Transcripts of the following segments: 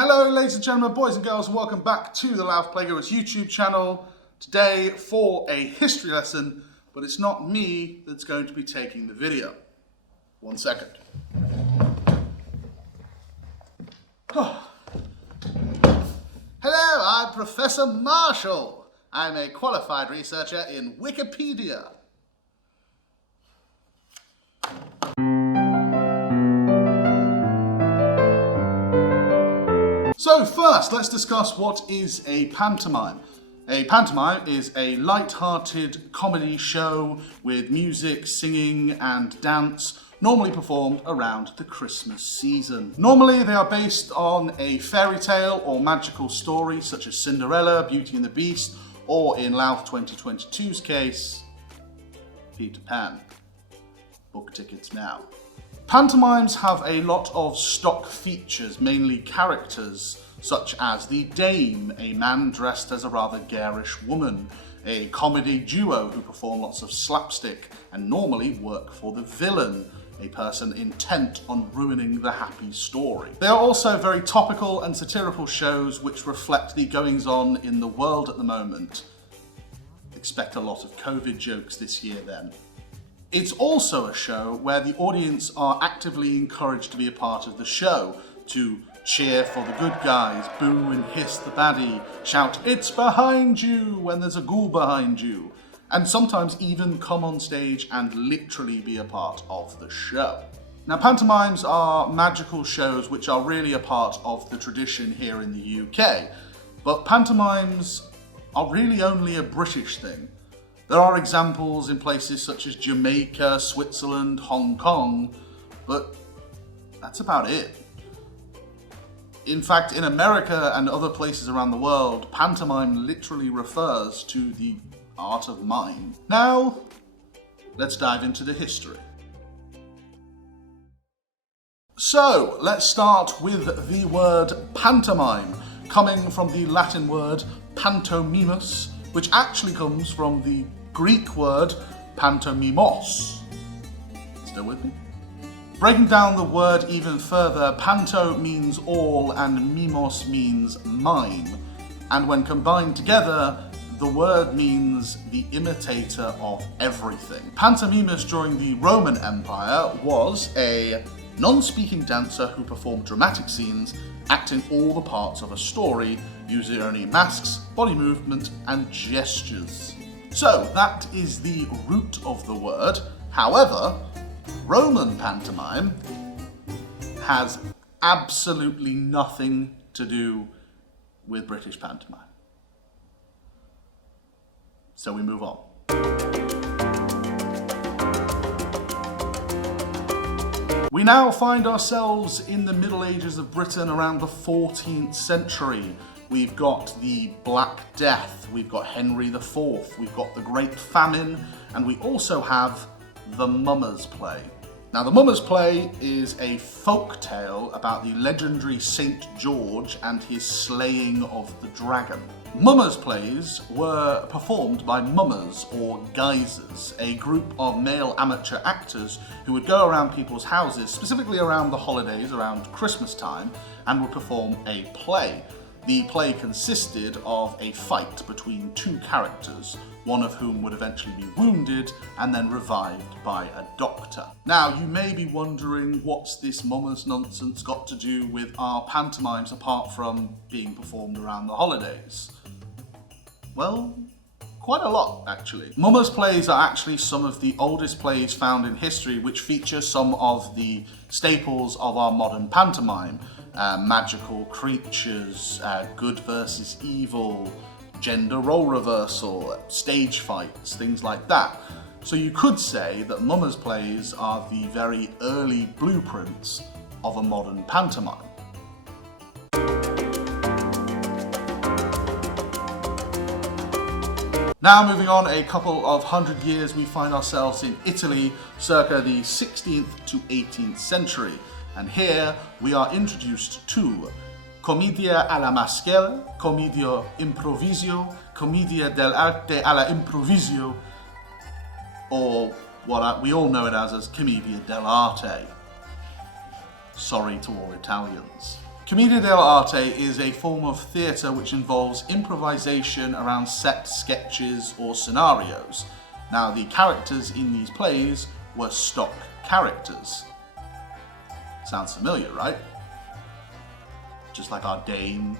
Hello ladies and gentlemen, boys and girls, and welcome back to the Louth Playgoers YouTube channel. Today for a history lesson, but it's not me that's going to be taking the video. 1 second. Hello, I'm Professor Marshall. I'm a qualified researcher in Wikipedia. So first, let's discuss what is a pantomime. A pantomime is a light-hearted comedy show with music, singing and dance, normally performed around the Christmas season. Normally they are based on a fairy tale or magical story such as Cinderella, Beauty and the Beast, or in Louth 2022's case, Peter Pan. Book tickets now. Pantomimes have a lot of stock features, mainly characters such as the Dame, a man dressed as a rather garish woman, a comedy duo who perform lots of slapstick and normally work for the villain, a person intent on ruining the happy story. They are also very topical and satirical shows which reflect the goings-on in the world at the moment. Expect a lot of COVID jokes this year then. It's also a show where the audience are actively encouraged to be a part of the show, to cheer for the good guys, boo and hiss the baddie, shout "It's behind you" when there's a ghoul behind you, and sometimes even come on stage and literally be a part of the show. Now, pantomimes are magical shows which are really a part of the tradition here in the UK, but pantomimes are really only a British thing. There are examples in places such as Jamaica, Switzerland, Hong Kong, but that's about it. In fact, in America and other places around the world, pantomime literally refers to the art of mime. Now, let's dive into the history. So, let's start with the word pantomime, coming from the Latin word pantomimus, which actually comes from the Greek word pantomimos. Still with me? Breaking down the word even further, panto means all and mimos means mime. And when combined together, the word means the imitator of everything. Pantomimus during the Roman Empire was a non-speaking dancer who performed dramatic scenes, acting all the parts of a story, using only masks, body movement, and gestures. So that is the root of the word. However, Roman pantomime has absolutely nothing to do with British pantomime. So we move on. We now find ourselves in the Middle Ages of Britain around the 14th century. We've got the Black Death, we've got Henry IV, we've got the Great Famine, and we also have the Mummers Play. Now, the Mummers Play is a folk tale about the legendary St. George and his slaying of the dragon. Mummers Plays were performed by mummers or guisers, a group of male amateur actors who would go around people's houses, specifically around the holidays, around Christmas time, and would perform a play. The play consisted of a fight between two characters, one of whom would eventually be wounded and then revived by a doctor. Now, you may be wondering, what's this mummers nonsense got to do with our pantomimes apart from being performed around the holidays? Well, quite a lot, actually. Mummers plays are actually some of the oldest plays found in history which feature some of the staples of our modern pantomime. Magical creatures, good versus evil, gender role reversal, stage fights, things like that. So you could say that mummers plays are the very early blueprints of a modern pantomime. Now moving on a couple of hundred years, we find ourselves in Italy circa the 16th to 18th century. And here we are introduced to Commedia alla maschera, Commedia improvisio, Commedia dell'arte alla improvisio, or what we all know it as Commedia dell'arte. Sorry to all Italians. Commedia dell'arte is a form of theatre which involves improvisation around set sketches or scenarios. Now, the characters in these plays were stock characters. Sounds familiar, right? Just like our dame,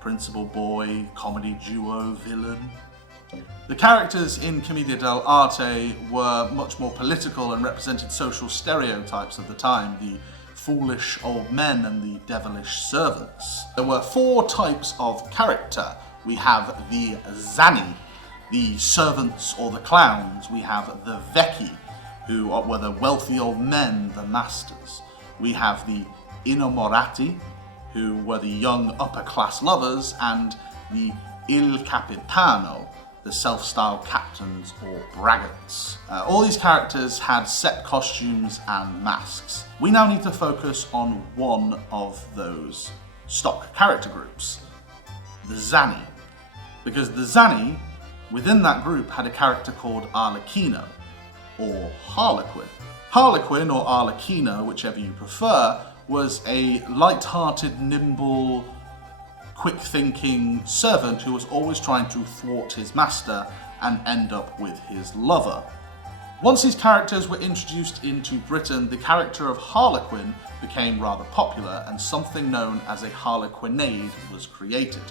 principal boy, comedy duo, villain. The characters in Commedia dell'arte were much more political and represented social stereotypes of the time, the foolish old men and the devilish servants. There were 4 types of character. We have the zanni, the servants or the clowns. We have the vecchi, who were the wealthy old men, the masters. We have the innamorati, who were the young upper-class lovers, and the il capitano, the self-styled captains or braggarts. All these characters had set costumes and masks. We now need to focus on one of those stock character groups, the zanni. Because the zanni, within that group, had a character called Arlecchino, or Harlequin. Harlequin, or Arlecchino, whichever you prefer, was a light-hearted, nimble, quick-thinking servant who was always trying to thwart his master and end up with his lover. Once these characters were introduced into Britain, the character of Harlequin became rather popular and something known as a harlequinade was created.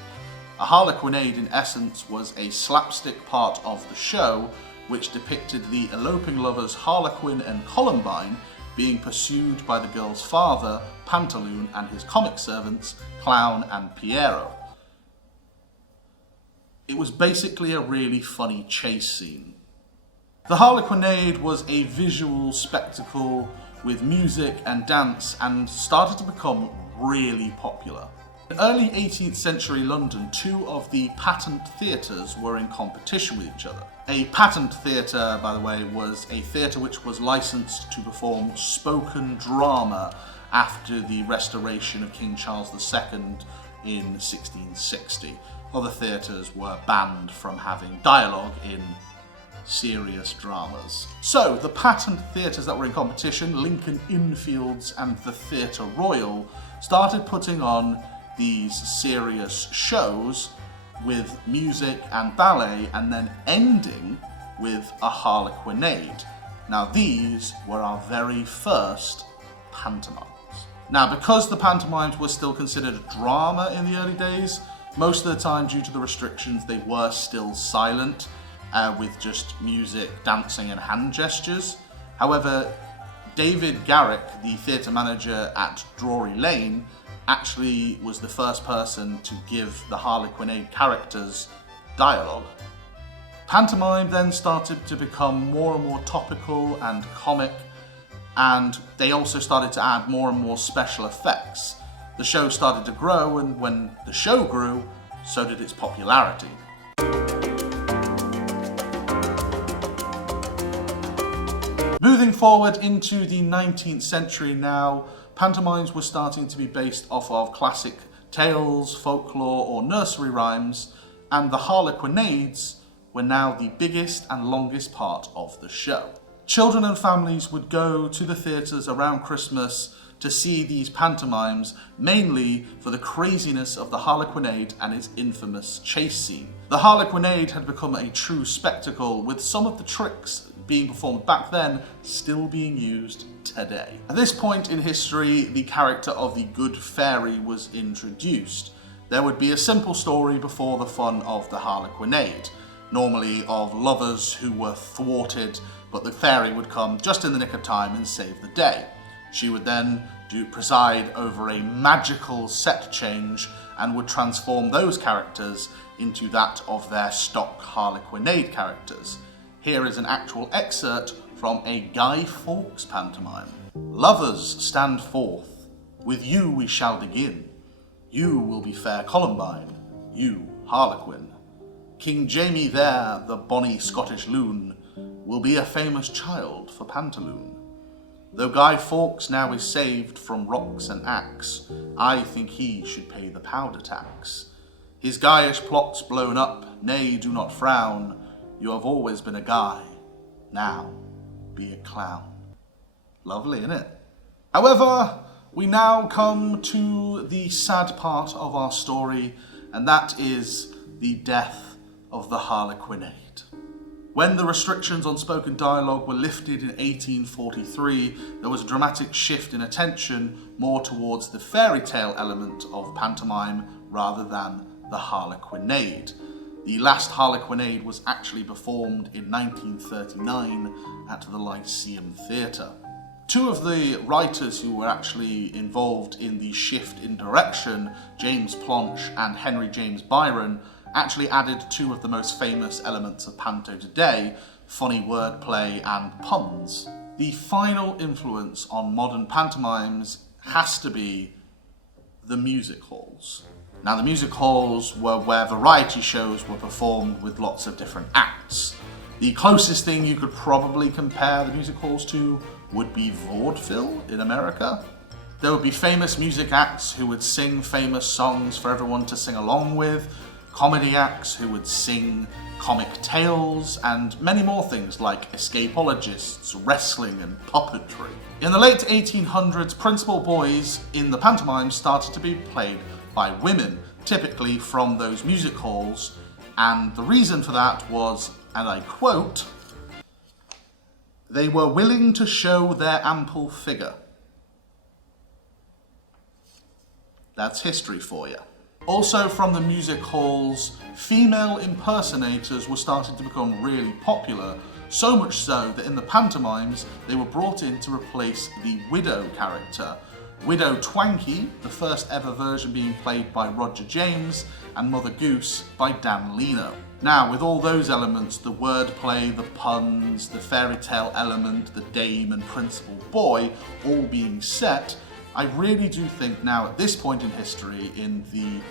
A harlequinade, in essence, was a slapstick part of the show which depicted the eloping lovers Harlequin and Columbine being pursued by the girl's father, Pantaloon, and his comic servants, Clown and Piero. It was basically a really funny chase scene. The Harlequinade was a visual spectacle with music and dance and started to become really popular. In early 18th century London, 2 of the patent theatres were in competition with each other. A patent theatre, by the way, was a theatre which was licensed to perform spoken drama after the restoration of King Charles II in 1660. Other theatres were banned from having dialogue in serious dramas. So, the patent theatres that were in competition, Lincoln Inn Fields and the Theatre Royal, started putting on these serious shows with music and ballet, and then ending with a harlequinade. Now, these were our very first pantomimes. Now, because the pantomimes were still considered drama in the early days, most of the time, due to the restrictions, they were still silent, with just music, dancing and hand gestures. However, David Garrick, the theatre manager at Drury Lane, actually was the first person to give the harlequinade characters dialogue. Pantomime then started to become more and more topical and comic, and they also started to add more and more special effects. The show started to grow, and when the show grew, so did its popularity. Moving forward into the 19th century now, pantomimes were starting to be based off of classic tales, folklore, or nursery rhymes, and the harlequinades were now the biggest and longest part of the show. Children and families would go to the theatres around Christmas to see these pantomimes, mainly for the craziness of the harlequinade and its infamous chase scene. The harlequinade had become a true spectacle, with some of the tricks being performed back then still being used today. At this point in history, the character of the good fairy was introduced. There would be a simple story before the fun of the harlequinade, normally of lovers who were thwarted, but the fairy would come just in the nick of time and save the day. She would then preside over a magical set change and would transform those characters into that of their stock harlequinade characters. Here is an actual excerpt from a Guy Fawkes pantomime. Lovers, stand forth. With you we shall begin. You will be fair Columbine, you Harlequin. King Jamie there, the bonny Scottish loon, will be a famous child for Pantaloon. Though Guy Fawkes now is saved from rocks and axe, I think he should pay the powder tax. His guyish plots blown up, nay, do not frown. You have always been a guy, now be a clown. Lovely, innit? However, We now come to the sad part of our story, and that is the death of the Harlequinade. When the restrictions on spoken dialogue were lifted in 1843, there was a dramatic shift in attention more towards the fairy tale element of pantomime rather than the Harlequinade. The last Harlequinade was actually performed in 1939 at the Lyceum Theatre. Two of the writers who were actually involved in the shift in direction, James Plonch and Henry James Byron, actually added two of the most famous elements of panto today, funny wordplay and puns. The final influence on modern pantomimes has to be the music halls. Now, the music halls were where variety shows were performed with lots of different acts. The closest thing you could probably compare the music halls to would be vaudeville in America. There would be famous music acts who would sing famous songs for everyone to sing along with, comedy acts who would sing comic tales, and many more things like escapologists, wrestling and puppetry. In the late 1800s, principal boys in the pantomime started to be played by women, typically from those music halls, and the reason for that was, and I quote, "They were willing to show their ample figure." That's history for you. Also from the music halls, female impersonators were starting to become really popular, so much so that in the pantomimes they were brought in to replace the widow character. Widow Twankey, the first ever version being played by Roger James, and Mother Goose by Dan Leno. Now, with all those elements, the wordplay, the puns, the fairy tale element, the dame and principal boy, all being set, I really do think now at this point in history, in the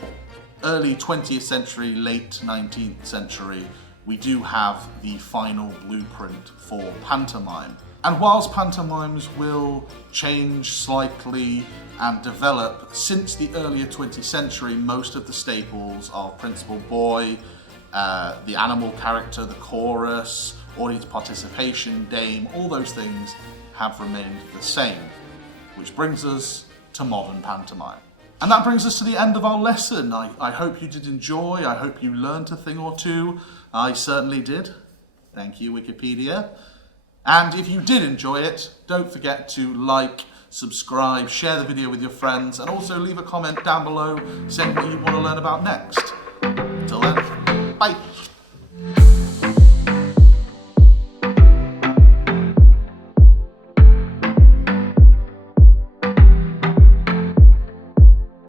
early 20th century, late 19th century, we do have the final blueprint for pantomime. And whilst pantomimes will change slightly and develop, since the earlier 20th century, most of the staples of principal boy, the animal character, the chorus, audience participation, dame, all those things have remained the same. Which brings us to modern pantomime. And that brings us to the end of our lesson. I hope you did enjoy, I hope you learned a thing or two. I certainly did. Thank you, Wikipedia. And if you did enjoy it, don't forget to like, subscribe, share the video with your friends, and also leave a comment down below saying what you want to learn about next. Until then, bye.